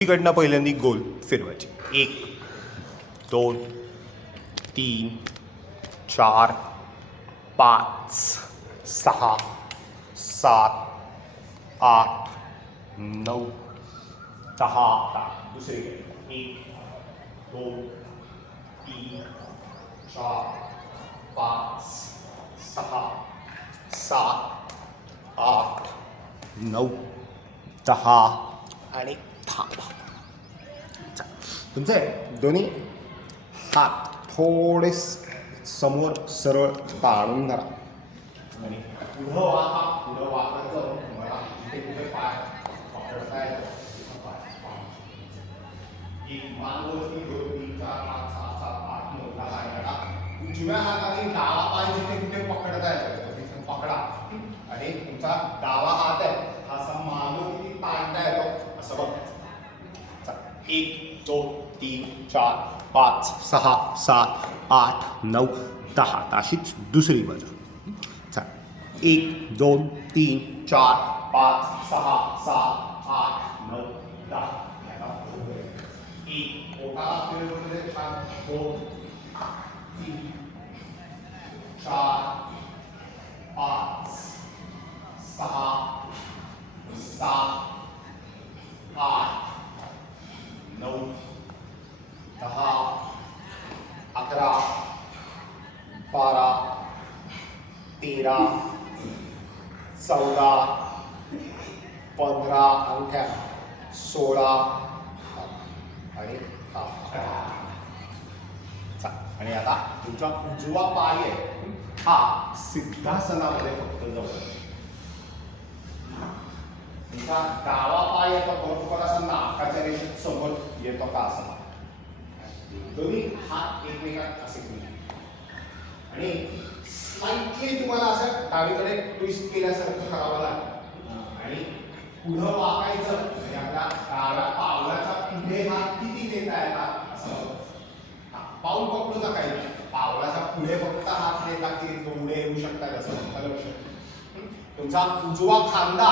कडनं पहिल्यांदा गोल फिरवायचे. 1 2 3 4 5 6 7 8 9 10. दुसरीकडे 1 2 3 4 5 6 7 8 9 10 आणि थांबा. तुमचे दोन्ही हात थोडे समोर सरळ ताणून धरा आणि पुढं वाकायचं. तुम्हाला जिथे कुठे पाय पकडता येतो एक मानवरती 2 3 4 5 6 7 8 9 10. उजव्या हाताने डावा पाय जिथे कुठे पकडता येतो तिथे पकडा आणि तुमचा डावा हात आहे हा असा मागं किती ताणता येतो असं बघ. 1 2 3 4 5 6 7 8 9 10. अशीच दुसरी बाजू. 1 2 3 4 5 6 7 8 9 10. एक पोटाला फिरवले छान. 2 3 4 5 6 7 8 9 10 11 12 13 14 15 अंगठ्या 16 आणि आणि आता तुमचा उजवा पाय आहे हा सिद्धासनामध्ये फक्त जाऊ. तुमचा डावा पाय येतो बरोबर असा नाकाच्या रेषेत समोर येतो का असा. दोन्ही हात एकमेकात असे आणि स्लाइटली तुम्हाला असं डावीकडे ट्विस्ट केल्यासारखं करावं लागेल आणि पुढं वाकायचं म्हणजे आपल्या डाव्या पावलाच्या पुढे हात किती देता येतात असं. पाऊल पकडू नका. पावलाच्या पुढे फक्त हात देता की पुढे येऊ शकतात असं फक्त लक्ष. तुमचा उजवा खांदा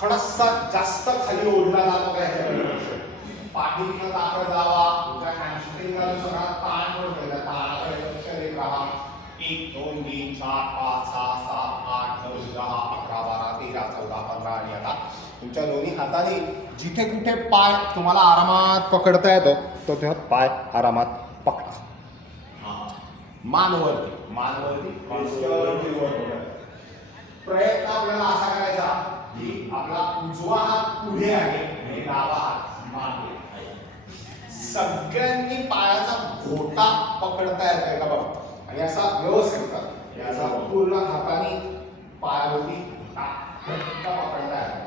थोडासा जास्त खाली ओढला जातो का ह्याच्याकडे. पाठीतनं ताकद लावा. तुमच्या हॅमस्ट्रिंगला सगळा ताण पडतो त्या ताणाकडे लक्ष देत राहा. 1 2 3 4 5 6 7 8 9 10 11 12 13 14 15 आणि आता तुमच्या दोन्ही हाताने जिथे कुठे पाय तुम्हाला आरामात पकडता येतो तो तेव्हा पाय आरामात पकडा. मानवरती प्रयत्न आपल्याला असा करायचा की आपला उजवा हात पुढे आहे आणि डावा हात मागे आहे. सगळ्यांनी पायाचा घोटा पकडता येतोय का बघा आणि असा व्यवस्थित करा. असा पूर्ण हाताने पायावरती पकडता येतो.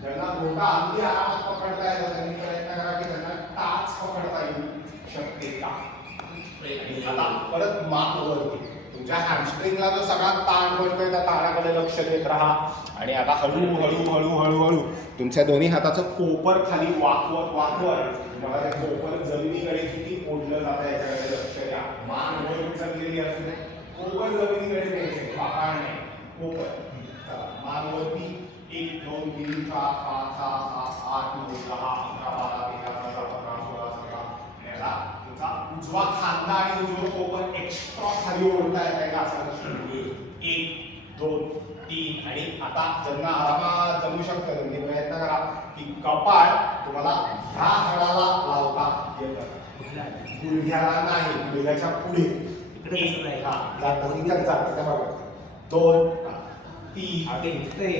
ज्यांना घोटा अगदी आरामात पकडता येतो त्यांनी प्रयत्न करा की त्यांना टाच पकडता येऊ शकते का. आता परत मागवरती तुमच्या हॅमस्ट्रिंगला जो सगळा ताण पडतोय त्या ताणाकडे लक्ष देत राहा आणि आता हळूहळू तुमच्या दोन्ही हाताचं कोपर खाली वाकवत तुम्हाला ते कोपर जमिनीकडे किती ओढलं जातं याच्याकडे लक्ष द्या. मान वर उचललेली असू दे. कोपर जमिनीकडे द्यायचे वाकाळणे कोपर. मानवरती 1 2 3 4 5 6 7 8 9 10 11 12 13 14 15 16 17 याला तुमचा उजवा खांदा आणि उजवा कोपर एक्स्ट्रा खाली ओढता येत का असं लक्ष. 1 2 3 आणि आता ज्यांना आरामात जमू शकतं त्यांनी प्रयत्न करा की कपाळ तुम्हाला ह्या हाडाला लावता येतं. गुडघ्याला नाही, गुडघ्याच्या पुढे. 2 3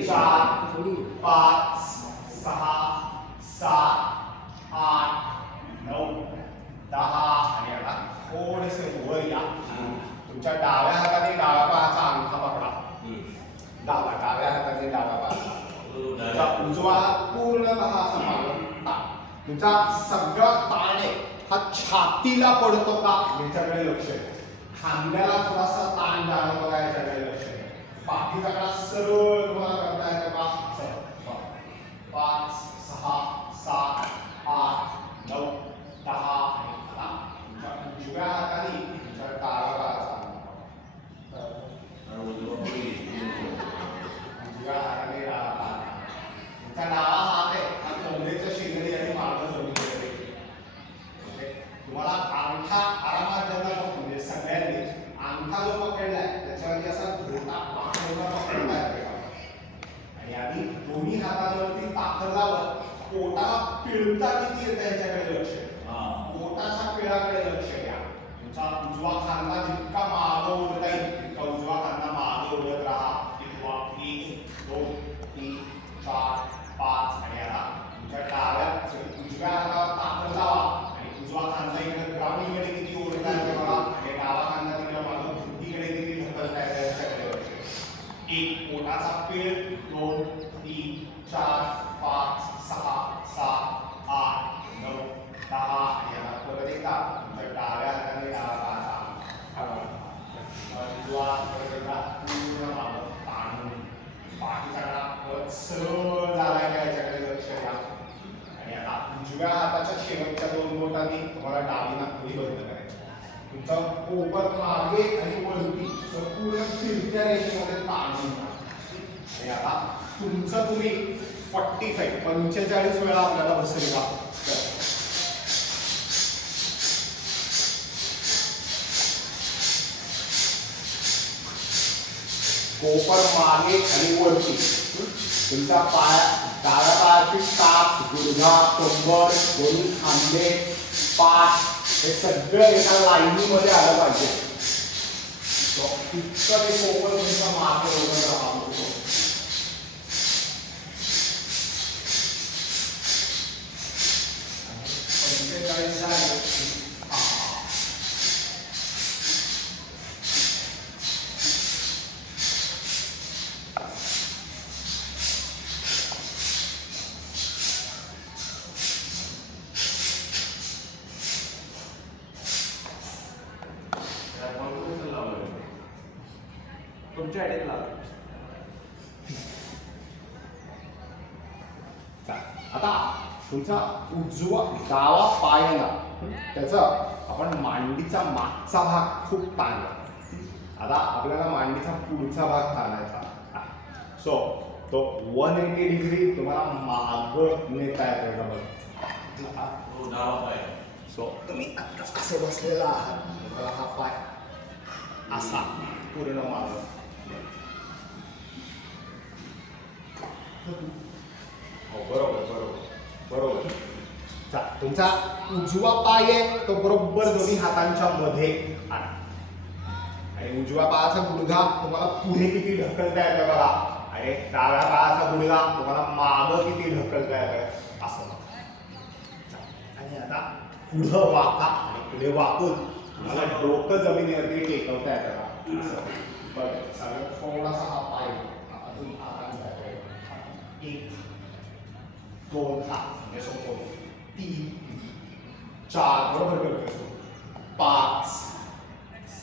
4 5 6 7 8 9 10 आणि आता थोडेसे वर या. तुमच्या डाव्या हाताने डाव्या पायाचा अंगठा पकडा. डाव्या हाताने डाव्या पायाचा. उजवा हात पूर्णतः असा मागून तुमचा सगळा ताण हा छातीला पडतो का याच्याकडे लक्ष आहे. खांद्याला थोडासा ताण जाणवतो का याच्याकडे लक्ष आहे. पाठीचा कडा सरळ तुम्हाला करता येतो का. 5 6 7 8 9 10 आणि आता तुमच्या उजव्या हाताने तुमच्या डाव्या पायाचा उजव्या हाताने डावा हात तुमचा डावा हात आहे हा कमरेच्या शेजारी आणि मागं जमिनीकडे अंगठा जो पकडलाय त्याच्यावरती असा घोटा पाठवला पकडला आहे आणि आधी दोन्ही हातांवरती ताकद लावत पोटाला पिळता किती येतं याच्याकडे लक्ष द्या. पोटाच्या पिळाकडे लक्ष द्या. तुमचा उजवा खांदा जितका मागं ओढता येईल तितका उजवा खांदा मागं ओढत राहा. किंवा 1 2 3 4 5 आणि आता तुमच्या डाव्या उजव्या हातावर ताकद लावा आणि उजवा खांदा इकडे ग्रामीणकडे किती ओढता येतो बघा आणि डावा खांदा तिकडे मागं भिंतीकडे किती ढकलता येतं याच्याकडे लक्ष द्या. 1 पोटाचा पिळ 2 3 4 5 6 7 8 9 10 आणि आता परत एकदा तुमच्या डाव्या हाताने डावा हात उजवा परत एकदा पूर्ण मागं ताणून पाठीचा डावा परत सरळ झालाय का याच्याकडे लक्ष द्या आणि आता उजव्या हाताच्या शेवटच्या 2 बोटांनी तुम्हाला डावी नाक पुढे बंद करायचं. तुमचा पोपट मागे आणि वरती संपूर्ण फिरत्या रेषेमध्ये ताणून आणि आता तुमचं तुम्ही 45 वेळा आपल्याला बसेल का कोपर मागे आणि वरती तुमचा डाव्या पायाची टाच गुडघा कंबर दोन्ही खांदे पाठ हे सगळं एका लाईनीमध्ये आलं पाहिजे. तितकं ते कोपर तुमचा मागे वगैरे राहतो. तुमच्या आयडियात लावा. आता तुमचा उजवा डावा पाय ना त्याचा आपण मांडीचा मागचा भाग खूप ताणला. आता आपल्याला मांडीचा पुढचा भाग ताणायचा. सो तो 180 डिग्री तुम्हाला मागं नेता येतो बघा. सो तुम्ही कसं बसलेला आहात हा पाय असा पूर्ण मागं बरोबर. तुमचा उजवा पाय आहे तो बरोबर दोन्ही हातांच्या मध्ये आणा आणि उजव्या पायाचा गुडघा तुम्हाला पुढे किती ढकलता येतं बघा आणि डाव्या पायाचा गुडघा तुम्हाला मागं किती ढकलता येतं असं. आणि आता पुढं वाका आणि पुढे वाकून तुम्हाला डोकं जमिनीवरती टेकवता येतं बघा. सगळं थोडासा हा पाय अजून आराम 1 2 म्हणजे सोपं 3 4 बरोबर करतो 5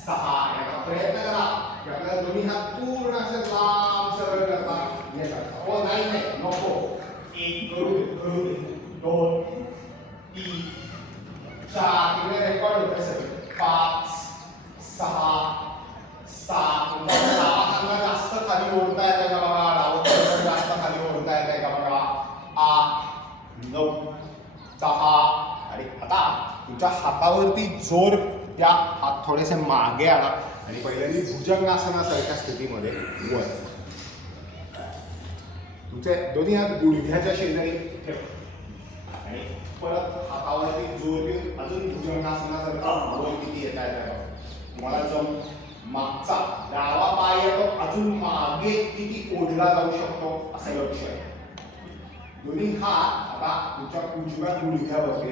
6 याचा प्रयत्न करा की आपल्याला दोन्ही हात पूर्ण असे लांब सरळ करता येतात. हो नाही नको 1 करू दे 2 3 4 इकडे रेकॉर्ड होते सगळे 5 6 7 डावा खांदा जास्त खाली ओढता येते का बघा. डावा खांदा जास्त खाली ओढता येते का बघा. 8 9 10 आणि आता तुमच्या हातावरती जोर त्या हात थोडेसे मागे आणा आणि पहिल्यांदा भुजंगासनासारख्या स्थितीमध्ये वर तुमचे दोन्ही हात गुडघ्याच्या शेजारी ठेवा आणि परत हातावरती जोर देऊन अजून भुजंगासनासारखा वर किती येता येतं तुम्हाला जाऊन मागचा डावा पाय येतो अजून मागे किती ओढला जाऊ शकतो असं लक्ष आहे. दोन्ही हात आता तुमच्या उजव्या गुडघ्यावरती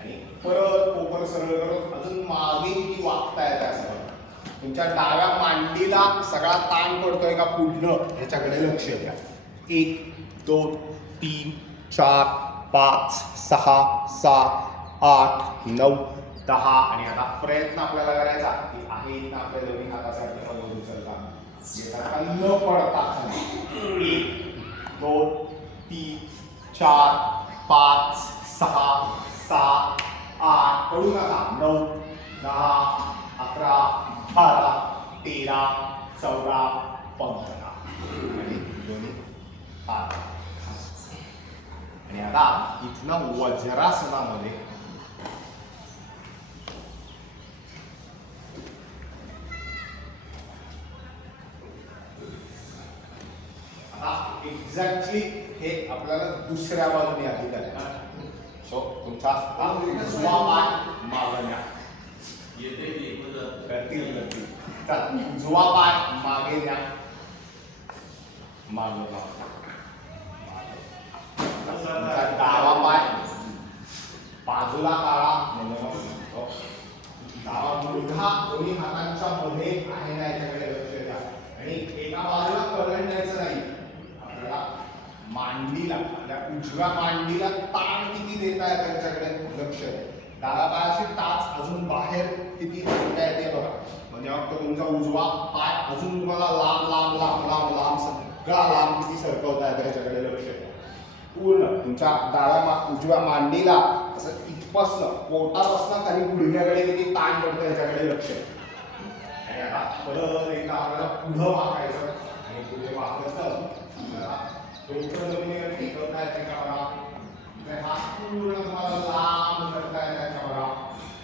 आणि परत कोपर सरळ करून अजून मागे किती वाकता येतं असं. तुमच्या डाव्या मांडीला सगळा ताण पडतोय का पुढलं ह्याच्याकडे लक्ष द्या. 1 2 3 4 5 6 7 8 9 10 आणि आता प्रयत्न आपल्याला करायचा की आहे इथं आपल्या दोन्ही हातासाठी हलवून उचलता येतात न पडता 1 2 3 4 5 6 7 8 पडू नका 9 10 11 12 13 14 15 आणि दोन्ही हात आणि आता इथनं वज्रासनामध्ये एक्झॅक्टली हे आपल्याला दुसऱ्या बाजूने आधी करायचं. सो तुमचा उजवा पाय मागे न्या. करतील. उजवा पाय मागे न्या. डावा पाय बाजूला काढा. डावा गुडघा दोन्ही हातांच्या मध्ये आहे ना याच्याकडे लक्ष द्या. आणि एका बाजूला करंट द्यायचं नाही. आपल्याला मांडीला आपल्या उजव्या मांडीला ताण किती देता येत त्याच्याकडे लक्ष द्या. डाव्या पायाची टाच अजून बाहेर किती आणता येते बघा. म्हणजे फक्त तुमचा उजवा पाय अजून तुम्हाला लांब लांब लांब लांब लांब सगळा लांब किती सरकवता येतं याच्याकडे लक्ष द्या. पूर्ण तुमच्या उजव्या मांडीला असं इथपासनं पोटापासनं खाली गुडघ्याकडे किती ताण पडतं याच्याकडे लक्ष द्या. आणि आता परत एकदा आपल्याला पुढं वाकायचं आणि पुढे वाकायचं डोकं जमिनीवर टेकवता येते का बघा. हा पूर्ण तुम्हाला लांब करता येते का बघा.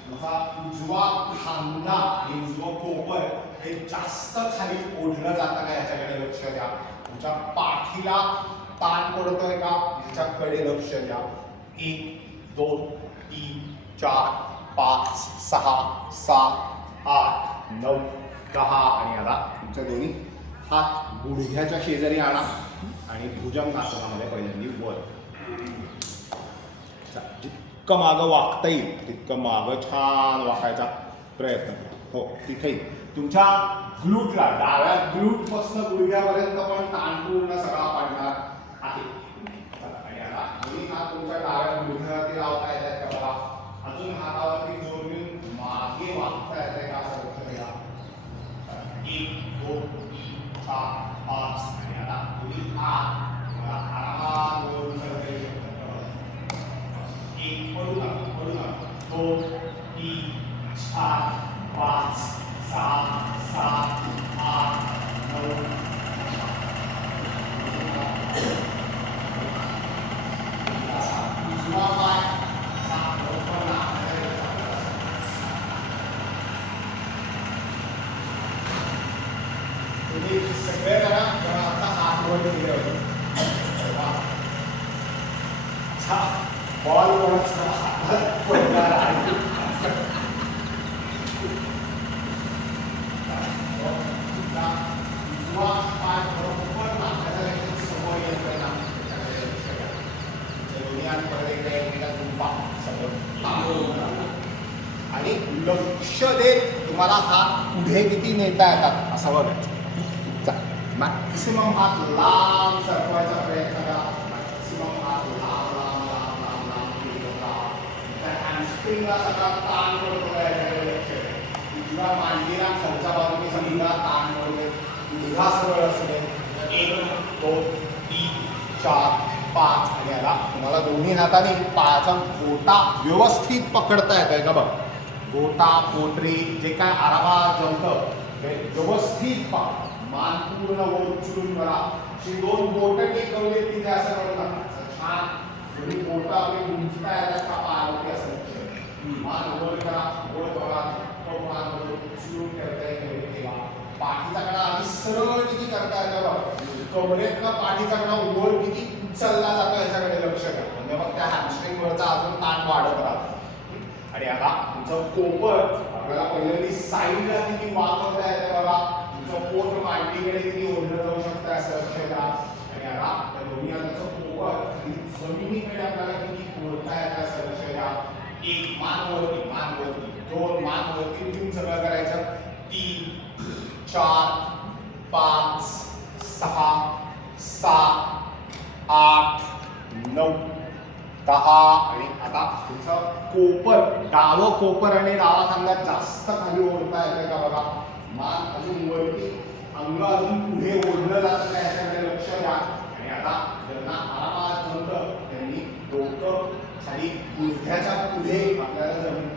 तुमचा उजवा खांदा आणि उजवा कोपर हे जास्त खाली ओढलं जातं का याच्याकडे लक्ष द्या. तुमच्या पाठीला ताण पडतोय का याच्याकडे लक्ष द्या. 1 2 3 4 5 6 7 8 9 10 आणि आता तुमच्या दोन्ही हात गुडघ्याच्या शेजारी आणा आणि भुजंगासनामध्ये पहिल्यांदा वर. जितकं मागं वाकता येईल तितकं मागं छान वाकायचा प्रयत्न करा. हो तिथे तुमच्या ग्लूटला डाव्या ग्लूट पासून गुडघ्यापर्यंत पण ताण पूर्ण सगळा पडणार आहे. आणि आता दोन्ही हात तुमच्या डाव्या गुडघ्यावरती लावता येत आहेत का बघा. अजून हातावरती जोर घेऊन मागे वाकता येत आहे का असं लक्ष द्या. 1 2 3 4 5 आणि आता दोन्ही हात मला आरामात वरून सरकवू शकतात. 1 पडू नका 2 3 4 5 6 7 8 9 उजवा पाय तुम्ही सगळे करा. आता हात वर दिले होते बॉल कोणाचा हातात पडणार आहे. उजवा पाय बरोबर नाकाच्या समोर येतोय ना दोन्ही हात परत एकदा एकमेकात गुंफा सगळं आणि लक्ष देत तुम्हाला हात पुढे किती नेता येतात असं बघायचं. मॅक्सिमम हात लांब सरकवायचा प्रयत्न करा. मॅक्सिमम हात लांब लांब लांब लांब लांब फिरवा. त्या हॅमस्ट्रिंगला सगळा ताण पडतो याच्याकडे लक्ष द्या. उजव्या मांडीला खालच्या बाजूने समजा ताण पडते. गुडघा सरळ असणे. 1 2 3 4 5 आणि याला तुम्हाला दोन्ही हाताने पायाचा गोटा व्यवस्थित पकडता येतोय का बघ. गोटा पोटरी जे काय आरामात जमतं ते व्यवस्थित पहा. मान पूर्ण वर उचलून करा. ही 2 बोटं टेकवली तिथे असं करू नका. छान दोन्ही बोटं आपली गुंफता येतात का पायावरती असं लक्ष द्या. मान वर करा. वर बघा. तो मान वर उचलून करता येते ठेवा. पाठीचा कडा आधी सरळ किती करता येतं बघ. कमरेतनं पाठीचा कडा वर किती उचलला जातो याच्याकडे लक्ष द्या. म्हणजे मग त्या हॅमस्ट्रिंग वरचा अजून ताण वाढत राहतो. आणि आता तुमचं कोपर आपल्याला पहिल्यांदा साईडला किती वाकवता येतं बघा. तुमचं पोट मांडीकडे किती ओढलं जाऊ शकतं असं लक्ष द्या. आणि आता त्या दोन्ही हाताचं कोपर जमिनीकडे आपल्याला किती ओढता येतं असं लक्ष द्या. 1 मान वरती 2 मान वरती घेऊन सगळं करायचं. 3 4 5 6 7 8 9 10 आणि आता तुमचं कोपर डावं कोपर आणि डावा खांदा जास्त खाली ओढता येतं का बघा. मान अजून वरती अंग अजून पुढे ओढलं जातं का याच्याकडे लक्ष द्या. आणि आता ज्यांना आरामात जमतं त्यांनी डोकं खाली गुडघ्याच्या पुढे आपल्याला जमीन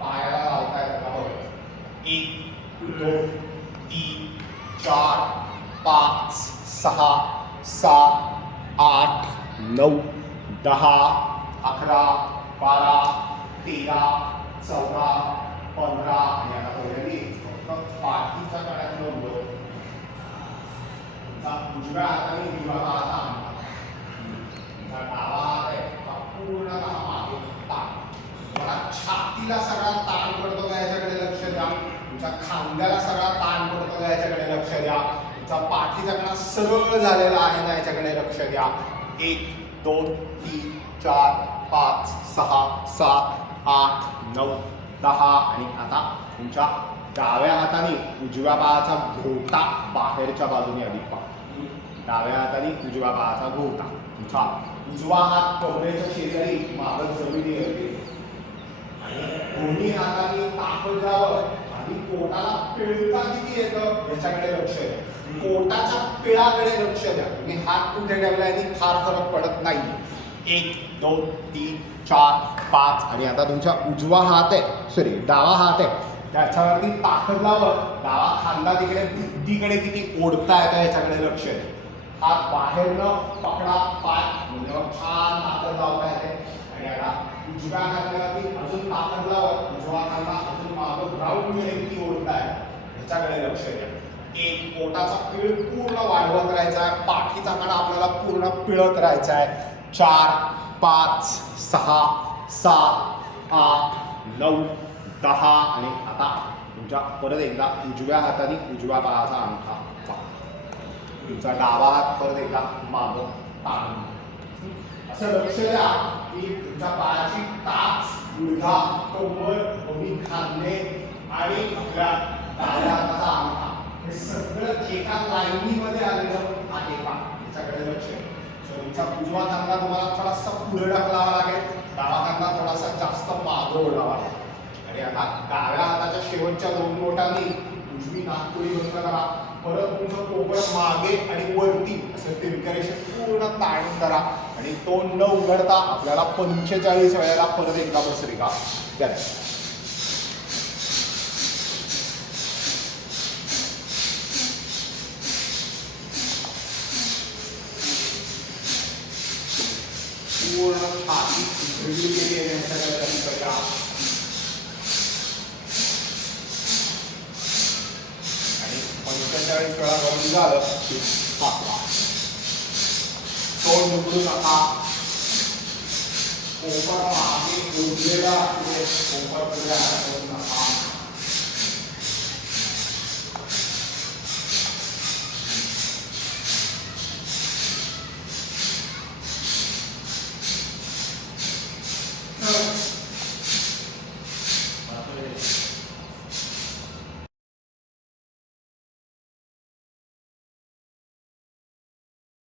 पायाला लावता येतं का बघा. 1 2 3 4 5 6 7 8 9 10 11 12 13 14 15 आणि आता पहिल्यांदा फक्त पाठीच्या कड्यातलं वर तुमचा उजव्या हाताने उजव्या पायाचा अंगठा, तुमचा डावा हात आहे हा पूर्णतः मागे ताण. मला छातीला सगळा ताण पडतो का याच्याकडे लक्ष द्या. तुमच्या खांद्याला सगळा ताण पडतो का याच्याकडे लक्ष द्या. तुमचा पाठीचा कणा सरळ झालेला आहे ना याच्याकडे लक्ष द्या. 1 2 3 4 5 6 7 8 9 10 आणि आता तुमच्या डाव्या हाताने उजव्या पायाचा घोटा बाहेरच्या बाजूने अधिक पहा. डाव्या हाताने उजव्या पायाचा घोटा. तुमचा उजवा हात कमरेच्या शेजारी मागं जमिनीवर येते आणि दोन्ही हातांनी ताकदवर आणि पोटाला पिळता किती येतं याच्याकडे लक्ष द्या. पोटाच्या पिळाकडे लक्ष द्या. तुम्ही हात कुठे ठेवलाय आणि फार फरक पडत नाही. 1 2 3 4 5 आणि आता तुमचा उजवा हात आहे सॉरी डावा हात आहे त्याच्यावरती ताकद लावत डावा खांदा तिकडे भिंतीकडे किती ओढता येतं याच्याकडे लक्ष द्या. हात बाहेरनं पकडा पाय म्हणजे छान ताकद लावता येते आणि आता उजव्या खांद्यावरती अजून ताकद लावत उजवा खांदा अजून मागं ग्राउंड किती ओढताय याच्याकडे लक्ष द्या. एक पोटाचा पिळ पूर्ण वाढवत राहायचा आहे. पाठीचा कणा आपल्याला पूर्ण पिळत राहायचा आहे. 4 5 6 7 8 9 10 आणि आता तुमच्या परत एकदा उजव्या हाताने उजव्या पायाचा अंगठा पहा. तुमचा डावा हात परत एकदा मागं ताण. असं लक्ष द्या की तुमच्या पायाची टाच गुडघा कमर दोन्ही खांदे आणि आपल्या डाव्या हाताचा अंगठा हे सगळं एका लाईनीमध्ये आलेलं आहे का याच्याकडे लक्ष द्या. तुमचा उजवा खांदा तुम्हाला थोडासा पुढे ढकलावा लागेल. डावा खांदा थोडासा जास्त मागं ओढावा लागेल. आणि आता डाव्या हाताच्या शेवटच्या 2 बोटांनी उजवी नाकपुडी बंद करा. परत तुमचं पोपट मागे आणि वरती असं तिरकरेषेत पूर्ण ताणून करा आणि तोंड न उघडता आपल्याला 45 वेळेला परत एकदा भस्त्रिका द्या. पूर्ण छाती उघडली गेली आहे याच्याकडे करा आणि 45 वेळा करून झालं की पापा तोंड उघडू नका. पोपट मागे उघडलेला असते पोपट पुढे